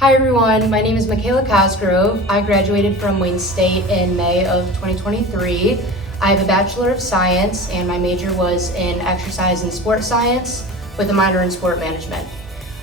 Hi everyone, my name is Michaela Cosgrove. I graduated from Wayne State in May of 2023. I have a Bachelor of Science and my major was in Exercise and Sport Science with a minor in Sport Management.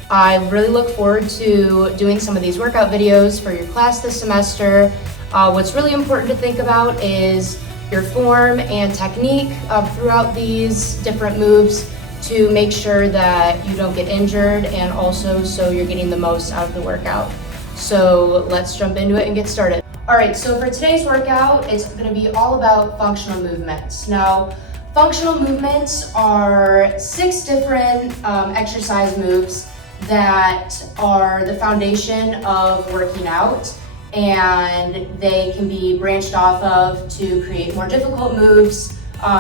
I really look forward to doing some of these workout videos for your class this semester. What's really important to think about is your form and technique throughout these different moves to make sure that you don't get injured and also so you're getting the most out of the workout. So let's jump into it and get started. All right, so for today's workout, it's gonna be all about functional movements. Now, functional movements are 6 different exercise moves that are the foundation of working out, and they can be branched off of to create more difficult moves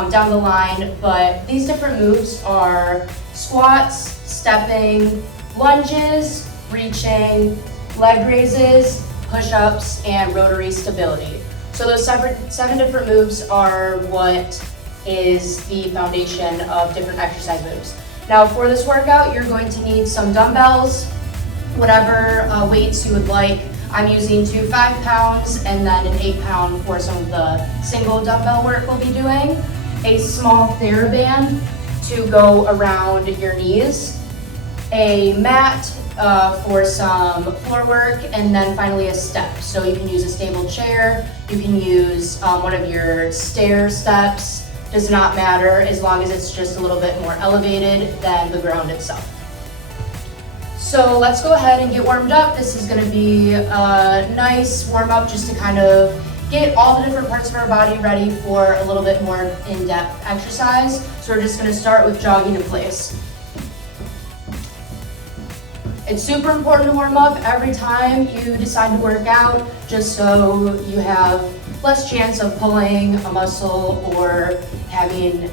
down the line, but these different moves are squats, stepping, lunges, reaching, leg raises, push-ups, and rotary stability. So those 7 different moves are what is the foundation of different exercise moves. Now for this workout, you're going to need some dumbbells, whatever weights you would like. I'm using 2 5-pounds and then an 8-pound for some of the single dumbbell work we'll be doing. A small TheraBand to go around your knees, a mat for some floor work, and then finally a step. So you can use a stable chair, you can use one of your stair steps, does not matter as long as it's just a little bit more elevated than the ground itself. So let's go ahead and get warmed up. This is gonna be a nice warm up just to kind of get all the different parts of our body ready for a little bit more in-depth exercise. So we're just gonna start with jogging in place. It's super important to warm up every time you decide to work out, just so you have less chance of pulling a muscle or having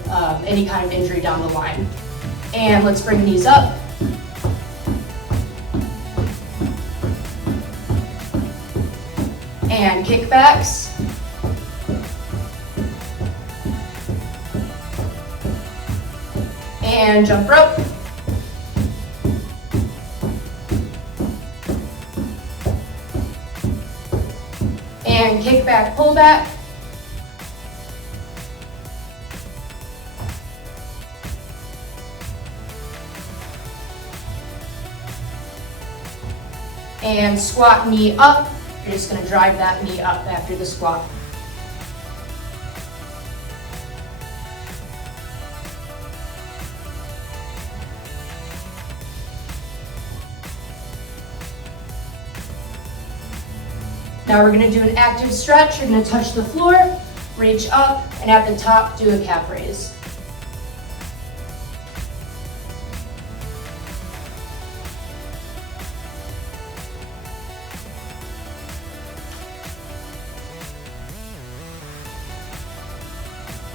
any kind of injury down the line. And let's bring knees up. And kickbacks. And jump rope. And kickback, pullback. And squat knee up. You're just going to drive that knee up after the squat. Now we're going to do an active stretch. You're going to touch the floor, reach up, and at the top do a calf raise.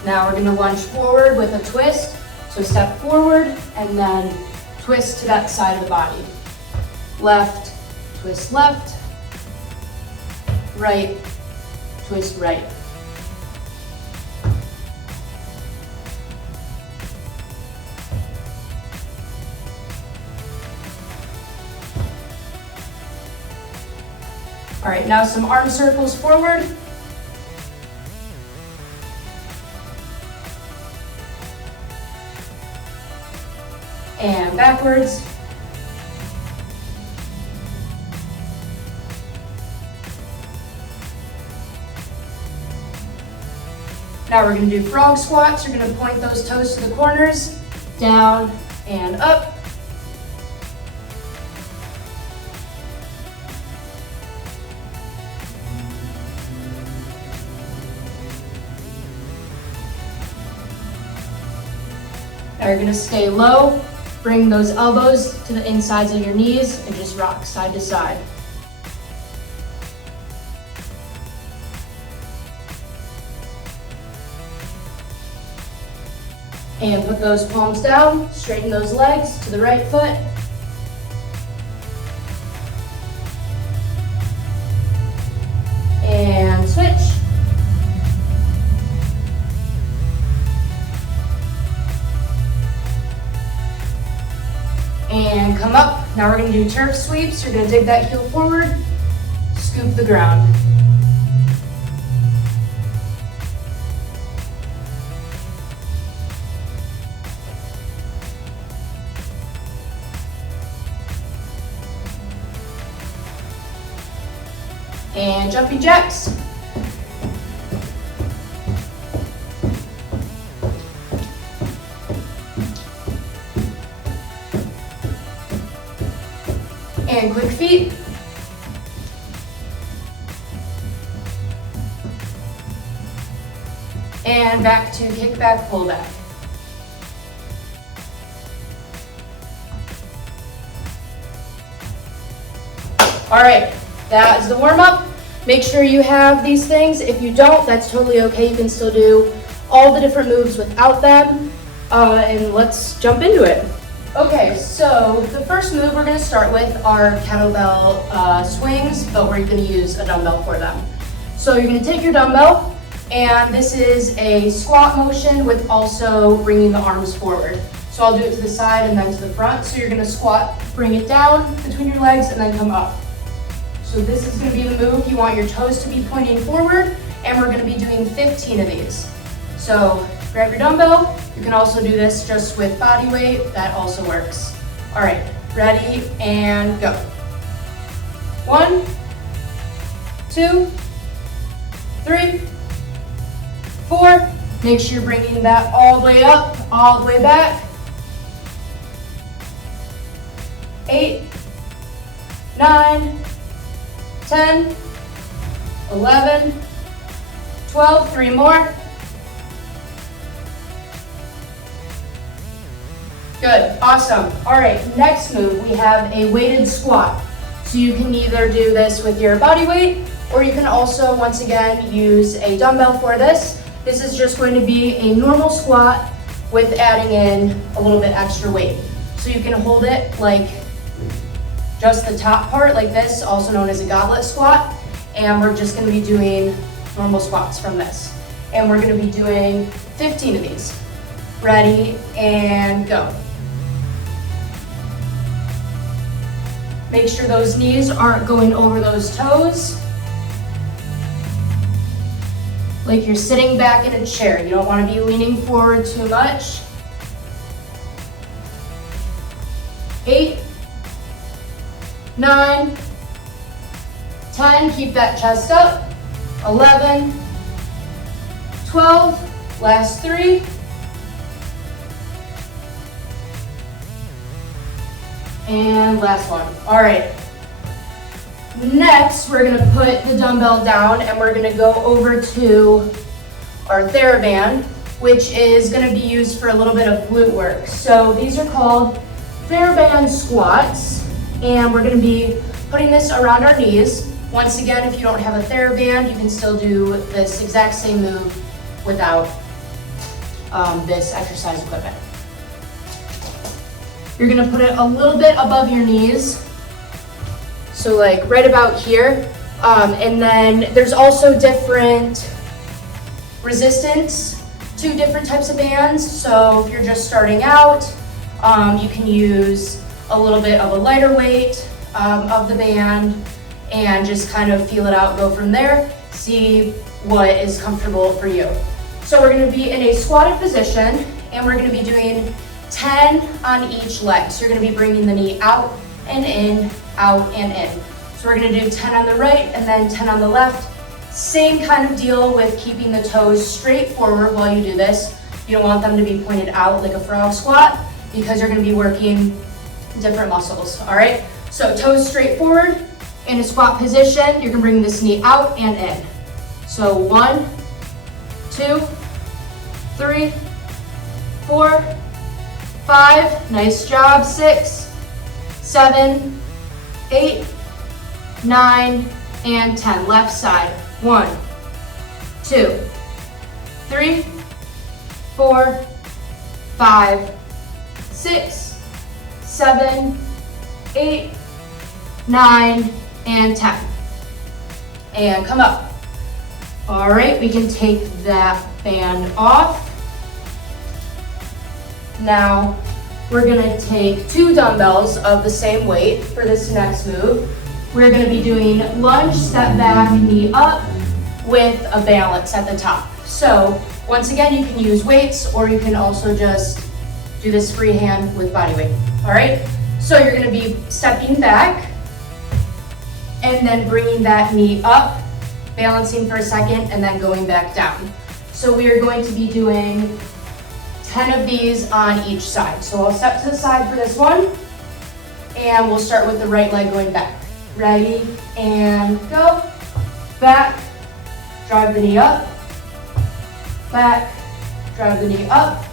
Now we're going to lunge forward with a twist. So step forward and then twist to that side of the body. Left, twist left, right, twist right. All right, now some arm circles forward. And backwards. Now we're going to do frog squats. You're going to point those toes to the corners, down and up. Now you're going to stay low. Bring those elbows to the insides of your knees and just rock side to side. And put those palms down, straighten those legs to the right foot. And switch. And come up, Now we're gonna do turf sweeps. You're gonna dig that heel forward, scoop the ground. And jumping jacks. And quick feet. And back to kick back, pull back. All right, that is the warm up. Make sure you have these things. If you don't, that's totally okay. You can still do all the different moves without them. And let's jump into it. Okay, so the first move we're gonna start with are kettlebell swings, but we're gonna use a dumbbell for them. So you're gonna take your dumbbell, and this is a squat motion with also bringing the arms forward. So I'll do it to the side and then to the front. So you're gonna squat, bring it down between your legs, and then come up. So this is gonna be the move. You want your toes to be pointing forward, and we're gonna be doing 15 of these. So grab your dumbbell. You can also do this just with body weight. That also works. All right, ready and go. 1, 2, 3, 4. Make sure you're bringing that all the way up, all the way back. 8, 9, 10, 11, 12, 3 more. Good, awesome. All right, next move, we have a weighted squat. So you can either do this with your body weight, or you can also, once again, use a dumbbell for this. This is just going to be a normal squat with adding in a little bit extra weight. So you can hold it like just the top part like this, also known as a goblet squat. And we're just gonna be doing normal squats from this. And we're gonna be doing 15 of these. Ready and go. Make sure those knees aren't going over those toes. Like you're sitting back in a chair. You don't want to be leaning forward too much. 8, 9, 10, keep that chest up. 11, 12, last 3. And last one. All right. Next, we're gonna put the dumbbell down and we're gonna go over to our TheraBand, which is gonna be used for a little bit of glute work. So these are called TheraBand squats, and we're gonna be putting this around our knees. Once again, if you don't have a TheraBand, you can still do this exact same move without this exercise equipment. You're gonna put it a little bit above your knees. So like right about here. And then there's also different resistance to different types of bands. So if you're just starting out, you can use a little bit of a lighter weight of the band and just kind of feel it out, go from there, see what is comfortable for you. So we're gonna be in a squatted position and we're gonna be doing 10 on each leg. So you're gonna be bringing the knee out and in, out and in. So we're gonna do 10 on the right and then 10 on the left. Same kind of deal with keeping the toes straight forward while you do this. You don't want them to be pointed out like a frog squat because you're gonna be working different muscles, all right? So toes straight forward. In a squat position, you're gonna bring this knee out and in. So 1, 2, 3, 4, 5, nice job, 6, 7, 8, 9, and 10. Left side, 1, 2, 3, 4, 5, 6, 7, 8, 9, and 10. And come up. All right, we can take that band off. Now, we're gonna take 2 dumbbells of the same weight for this next move. We're gonna be doing lunge, step back, knee up with a balance at the top. So once again, you can use weights or you can also just do this freehand with body weight, all right? So you're gonna be stepping back and then bringing that knee up, balancing for a second, and then going back down. So we are going to be doing 10 of these on each side. So I'll step to the side for this one, and we'll start with the right leg going back. Ready, and go. Back, drive the knee up. Back, drive the knee up.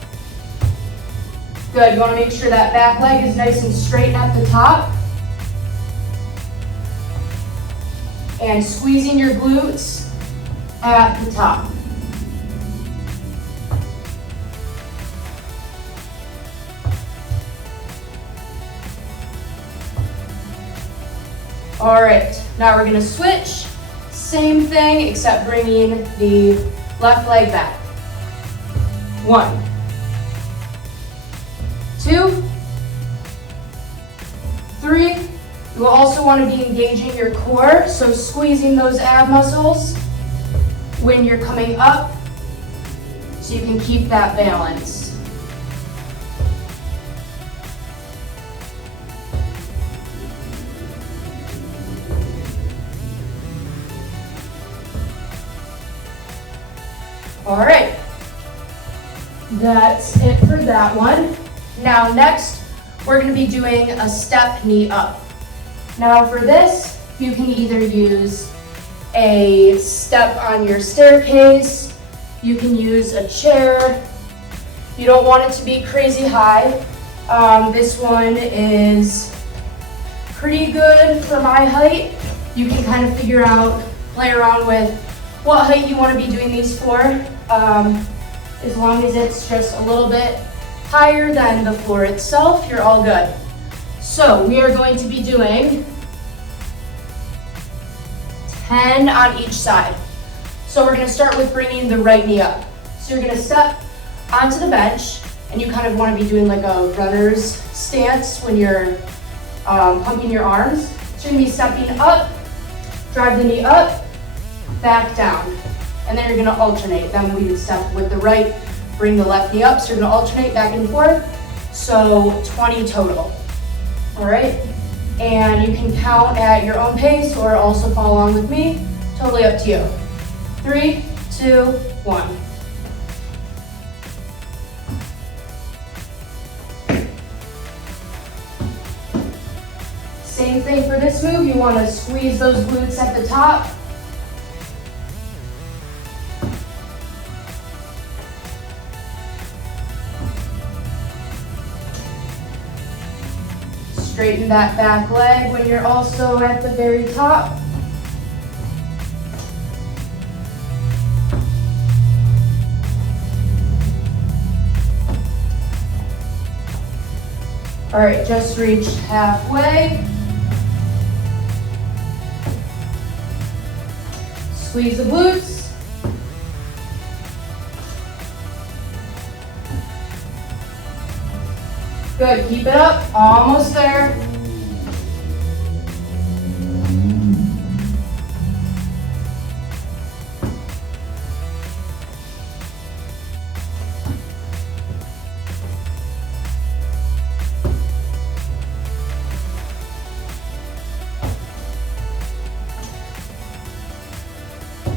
Good, you wanna make sure that back leg is nice and straight at the top. And squeezing your glutes at the top. All right, now we're gonna switch. Same thing, except bringing the left leg back. 1, 2, 3. You will also want to be engaging your core, so squeezing those ab muscles when you're coming up so you can keep that balance. All right, that's it for that one. Now next, we're gonna be doing a step knee up. Now for this, you can either use a step on your staircase, you can use a chair. You don't want it to be crazy high. This one is pretty good for my height. You can kind of figure out, play around with what height you want to be doing these for. As long as it's just a little bit higher than the floor itself, you're all good. So we are going to be doing 10 on each side. So we're going to start with bringing the right knee up. So you're going to step onto the bench, and you kind of want to be doing like a runner's stance when you're pumping your arms. So you're going to be stepping up, drive the knee up, back down, and then you're going to alternate. Then we would step with the right, bring the left knee up, so you're going to alternate back and forth. So 20 total. All right, and you can count at your own pace or also follow along with me. Totally up to you. 3, 2, 1. Same thing for this move. You want to squeeze those glutes at the top. Straighten that back leg when you're also at the very top. All right, just reached halfway. Squeeze the glutes. Good, keep it up, almost there.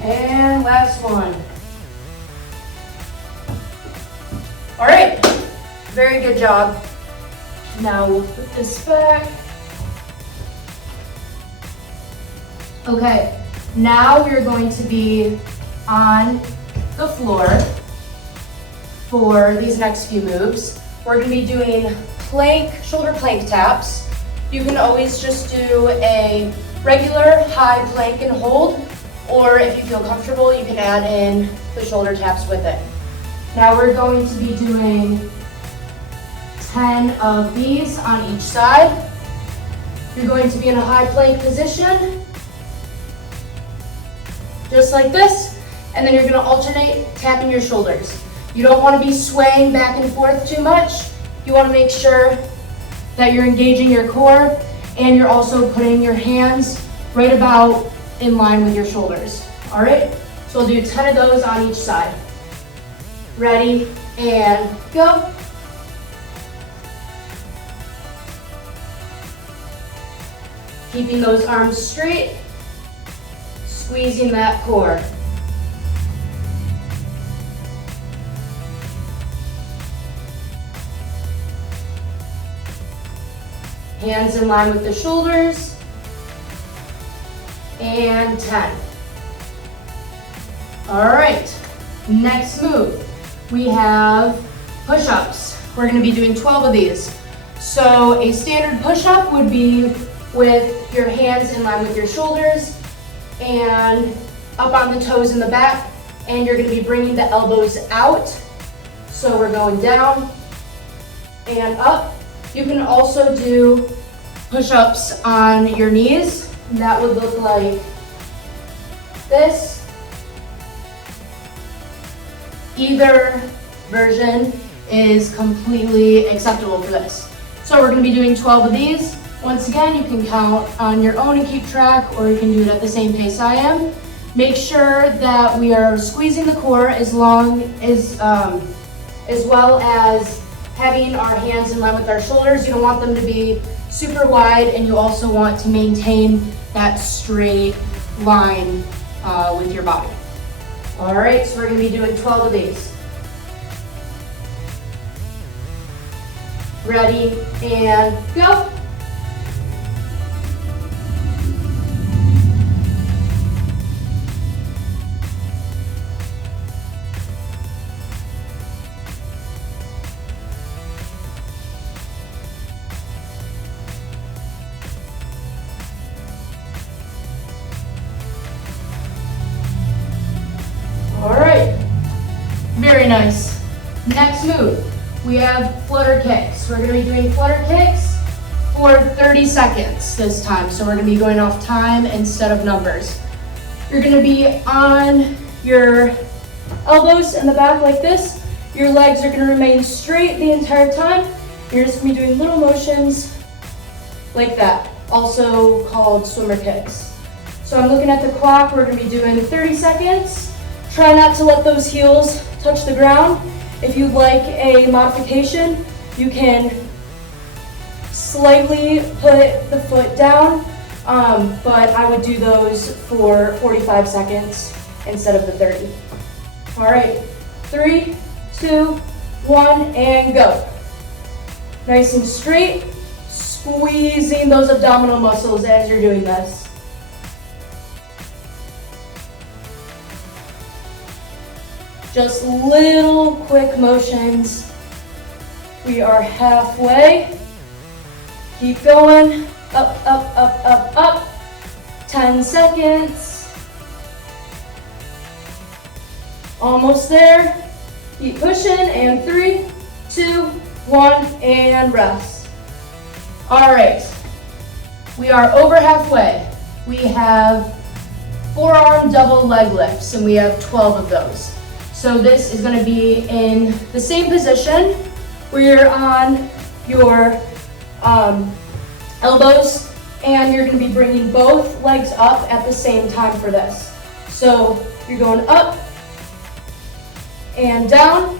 And last one. All right, very good job. Now we'll put this back. Okay, now we're going to be on the floor for these next few moves. We're going to be doing plank, shoulder plank taps. You can always just do a regular high plank and hold, or if you feel comfortable, you can add in the shoulder taps with it. Now we're going to be doing 10 of these on each side. You're going to be in a high plank position, just like this, and then you're going to alternate tapping your shoulders. You don't want to be swaying back and forth too much. You want to make sure that you're engaging your core and you're also putting your hands right about in line with your shoulders. All right, so we'll do 10 of those on each side. Ready, and go. Keeping those arms straight, squeezing that core. Hands in line with the shoulders. And 10. All right, next move. We have push-ups. We're gonna be doing 12 of these. So a standard push-up would be with your hands in line with your shoulders and up on the toes in the back, and you're gonna be bringing the elbows out. So we're going down and up. You can also do push-ups on your knees. That would look like this. Either version is completely acceptable for this. So we're gonna be doing 12 of these. Once again, you can count on your own and keep track, or you can do it at the same pace I am. Make sure that we are squeezing the core as well as having our hands in line with our shoulders. You don't want them to be super wide, and you also want to maintain that straight line with your body. All right, so we're gonna be doing 12 of these. Ready, and go. All right, very nice. Next move, we have flutter kicks. We're gonna be doing flutter kicks for 30 seconds this time. So we're gonna be going off time instead of numbers. You're gonna be on your elbows in the back like this. Your legs are gonna remain straight the entire time. You're just gonna be doing little motions like that, also called swimmer kicks. So I'm looking at the clock. We're gonna be doing 30 seconds. Try not to let those heels touch the ground. If you'd like a modification, you can slightly put the foot down, but I would do those for 45 seconds instead of the 30. All right, 3, 2, 1, and go. Nice and straight, squeezing those abdominal muscles as you're doing this. Just little quick motions. We are halfway. Keep going. Up, up, up, up, up. 10 seconds. Almost there. Keep pushing. And 3, 2, 1, and rest. All right. We are over halfway. We have forearm double leg lifts, and we have 12 of those. So this is going to be in the same position where you're on your elbows, and you're going to be bringing both legs up at the same time for this. So you're going up and down.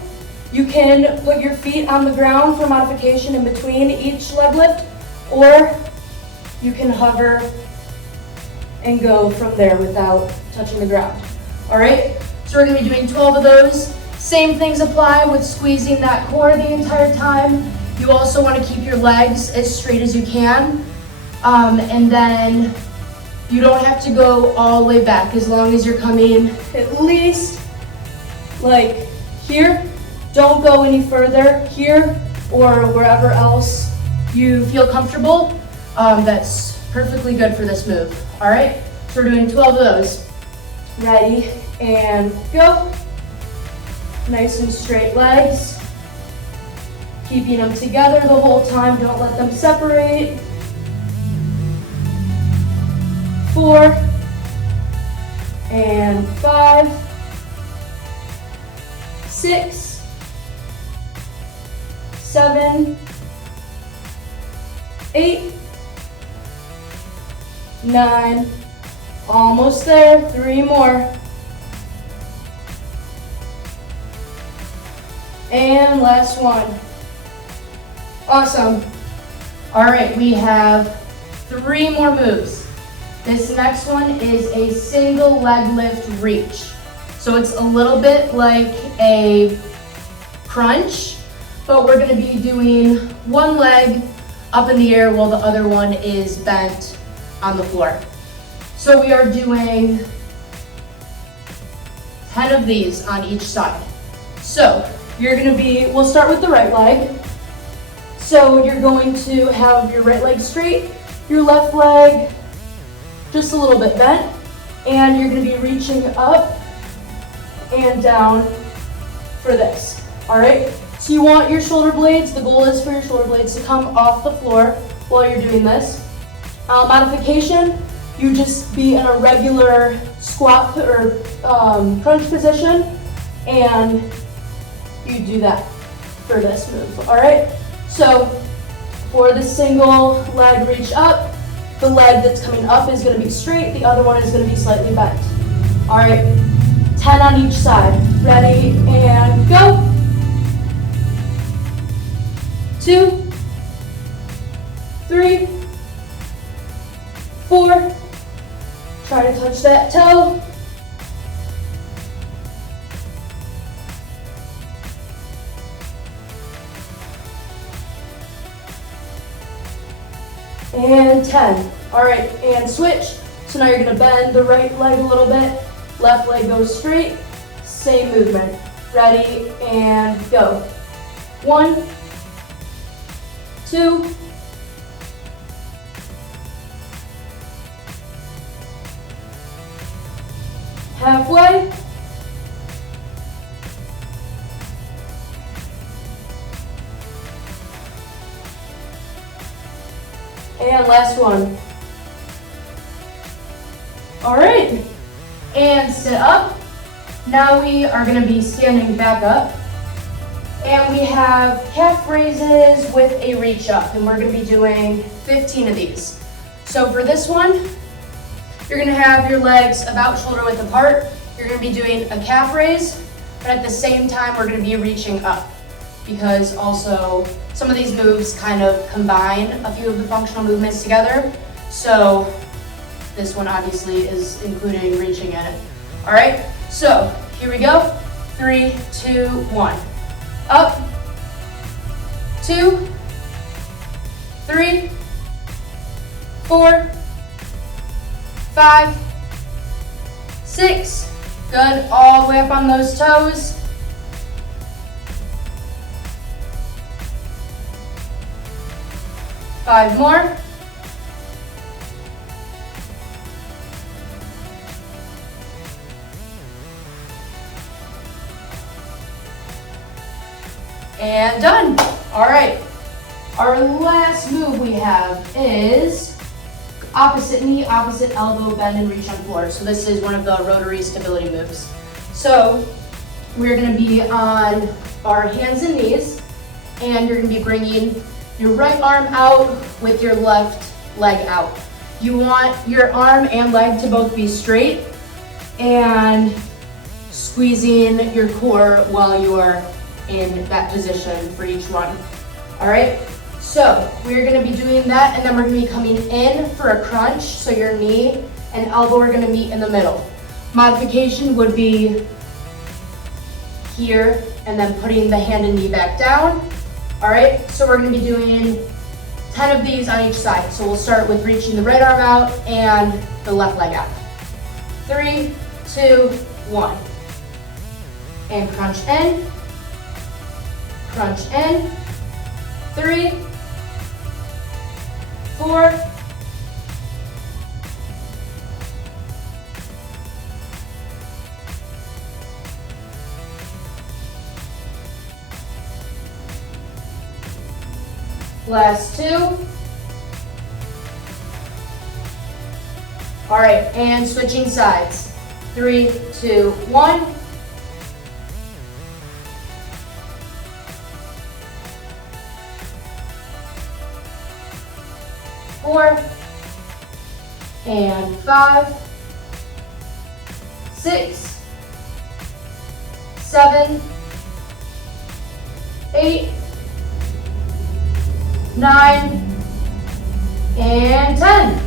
You can put your feet on the ground for modification in between each leg lift, or you can hover and go from there without touching the ground. All right? So we're gonna be doing 12 of those. Same things apply with squeezing that core the entire time. You also wanna keep your legs as straight as you can. And then you don't have to go all the way back as long as you're coming at least like here. Don't go any further here or wherever else you feel comfortable. That's perfectly good for this move. All right, so we're doing 12 of those. Ready, and go. Nice and straight legs. Keeping them together the whole time, don't let them separate. 4, and 5, 6, 7, 8, 9, almost there, 3 more. And last one. Awesome. All right, we have 3 more moves. This next one is a single leg lift reach. So it's a little bit like a crunch, but we're gonna be doing one leg up in the air while the other one is bent on the floor. So we are doing 10 of these on each side. So we'll start with the right leg. So you're going to have your right leg straight, your left leg just a little bit bent, and you're gonna be reaching up and down for this, all right? So you want your shoulder blades, the goal is for your shoulder blades to come off the floor while you're doing this. Modification, you just be in a regular squat or crunch position, and you do that for this move, all right? So for the single leg reach up, the leg that's coming up is gonna be straight, the other one is gonna be slightly bent. All right, 10 on each side. Ready, and go. 2, 3, 4. Try to touch that toe. And 10. All right, and switch. So now you're gonna bend the right leg a little bit. Left leg goes straight. Same movement. Ready, and go. 1, 2, 1/2. And last one. All right, and sit up. Now we are gonna be standing back up. And we have calf raises with a reach up, and we're gonna be doing 15 of these. So for this one, you're gonna have your legs about shoulder width apart. You're gonna be doing a calf raise, but at the same time, we're gonna be reaching up, because also some of these moves kind of combine a few of the functional movements together. So this one obviously is including reaching in it. All right, so here we go. 3, 2, 1. Up, 2, 3, 4, 5, 6. Good, all the way up on those toes. 5 more. And done. All right. Our last move we have is opposite knee, opposite elbow, bend and reach on floor. So this is one of the rotary stability moves. So we're gonna be on our hands and knees, and you're gonna be bringing your right arm out with your left leg out. You want your arm and leg to both be straight and squeezing your core while you are in that position for each one. All right, so we're gonna be doing that, and then we're gonna be coming in for a crunch, so your knee and elbow are gonna meet in the middle. Modification would be here, and then putting the hand and knee back down. All right, so we're gonna be doing 10 of these on each side. So we'll start with reaching the right arm out and the left leg out. 3, 2, 1. And crunch in. Crunch in. 3, 4, 2. All right, and switching sides. 3, 2, 1. 4, and 5, 6, 7, 8, 9, and 10.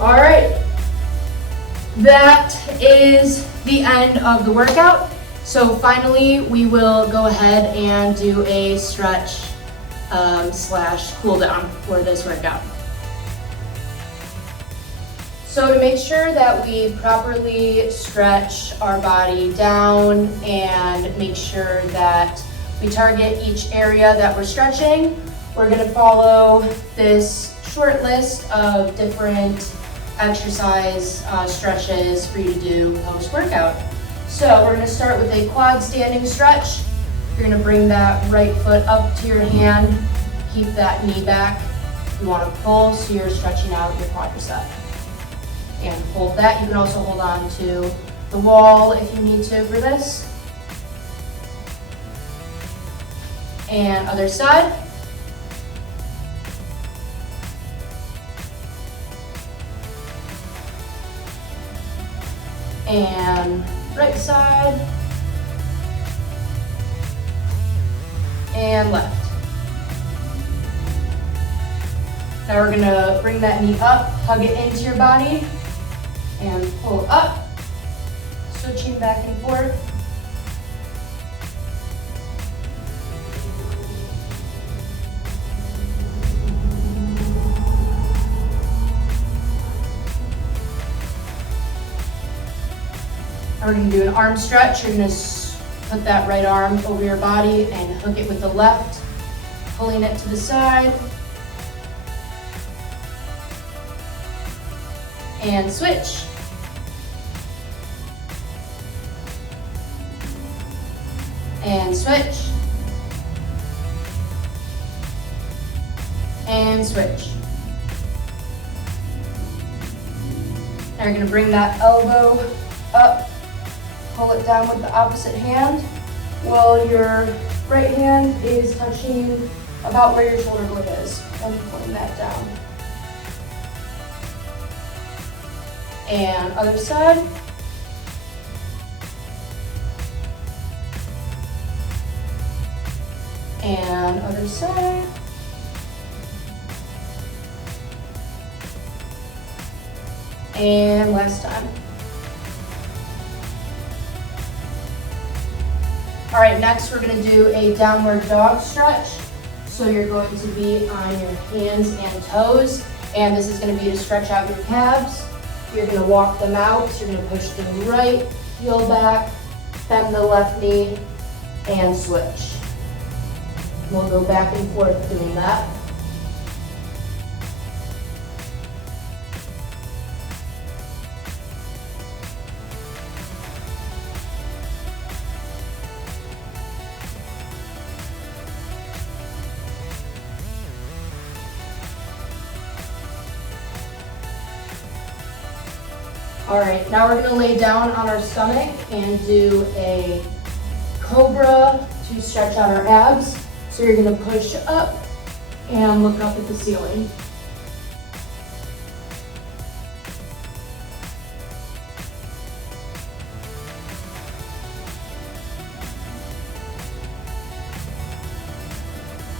All right, that is the end of the workout. So finally, we will go ahead and do a stretch slash cool down for this workout. So to make sure that we properly stretch our body down and make sure that we target each area that we're stretching, we're gonna follow this short list of different exercise stretches for you to do post-workout. So we're gonna start with a quad standing stretch. You're gonna bring that right foot up to your hand, keep that knee back. You wanna pull so you're stretching out your quadricep. And hold that. You can also hold on to the wall if you need to for this. And other side. And right side. And left. Now we're gonna bring that knee up, hug it into your body, and pull up, switching back and forth. Now we're gonna do an arm stretch. You're gonna put that right arm over your body and hook it with the left, pulling it to the side. And switch. And switch. And switch. Now you're going to bring that elbow up, pull it down with the opposite hand, while your right hand is touching about where your shoulder blade is, and pulling that down. And other side. And other side. And last time. All right, next we're gonna do a downward dog stretch. So you're going to be on your hands and toes, and this is gonna be to stretch out your calves. You're gonna walk them out, so you're gonna push the right heel back, bend the left knee, and switch. We'll go back and forth doing that. All right, now we're gonna lay down on our stomach and do a cobra to stretch out our abs. So you're gonna push up and look up at the ceiling.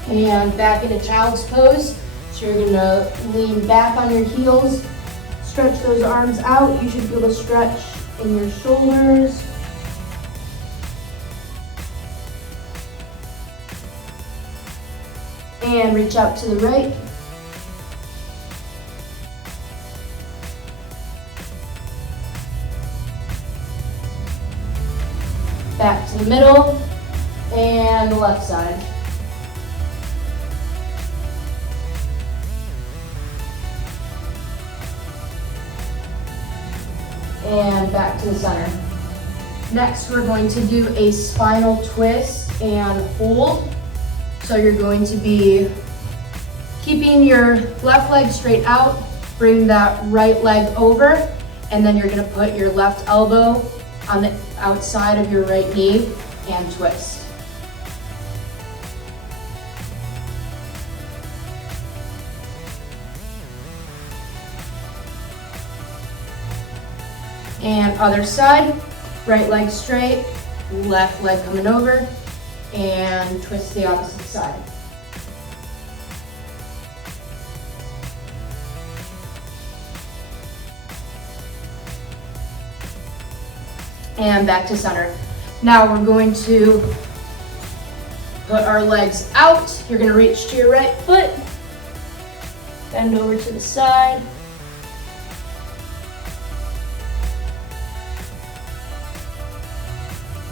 And back into child's pose. So you're gonna lean back on your heels, stretch those arms out. You should feel the stretch in your shoulders. And reach out to the right. Back to the middle and the left side. And back to the center. Next, we're going to do a spinal twist and hold. So you're going to be keeping your left leg straight out, bring that right leg over, and then you're gonna put your left elbow on the outside of your right knee and twist. And other side, right leg straight, left leg coming over, and twist to the opposite side. And back to center. Now we're going to put our legs out. You're gonna reach to your right foot, bend over to the side,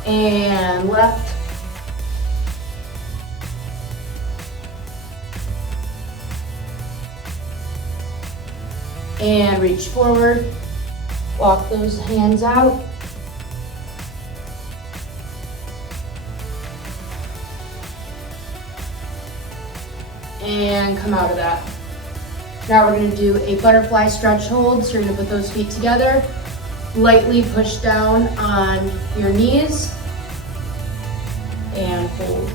and left, and reach forward, walk those hands out, and come out of that. Now we're going to do a butterfly stretch hold. So you're going to put those feet together, lightly push down on your knees, and hold.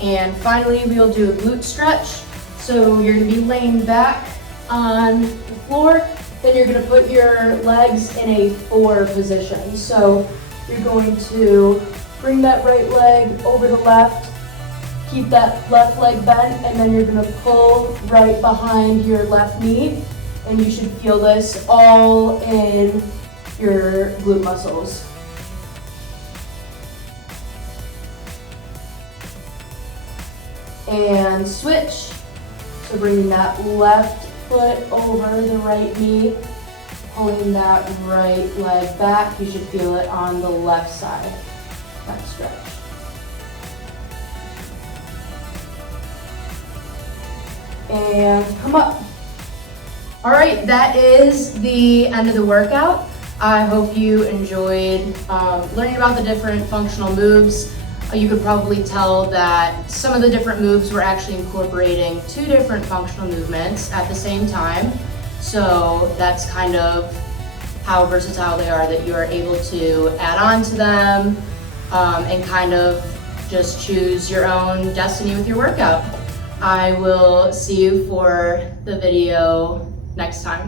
And finally, we'll do a glute stretch. So you're going to be laying back on the floor, then you're going to put your legs in a 4 position. So you're going to bring that right leg over the left, keep that left leg bent, and then you're going to pull right behind your left knee, and you should feel this all in your glute muscles. And switch. So bringing that left foot over the right knee, pulling that right leg back. You should feel it on the left side, that stretch. And come up. All right, that is the end of the workout. I hope you enjoyed learning about the different functional moves. You could probably tell that some of the different moves were actually incorporating 2 different functional movements at the same time. So that's kind of how versatile they are, that you are able to add on to them and kind of just choose your own destiny with your workout. I will see you for the video next time.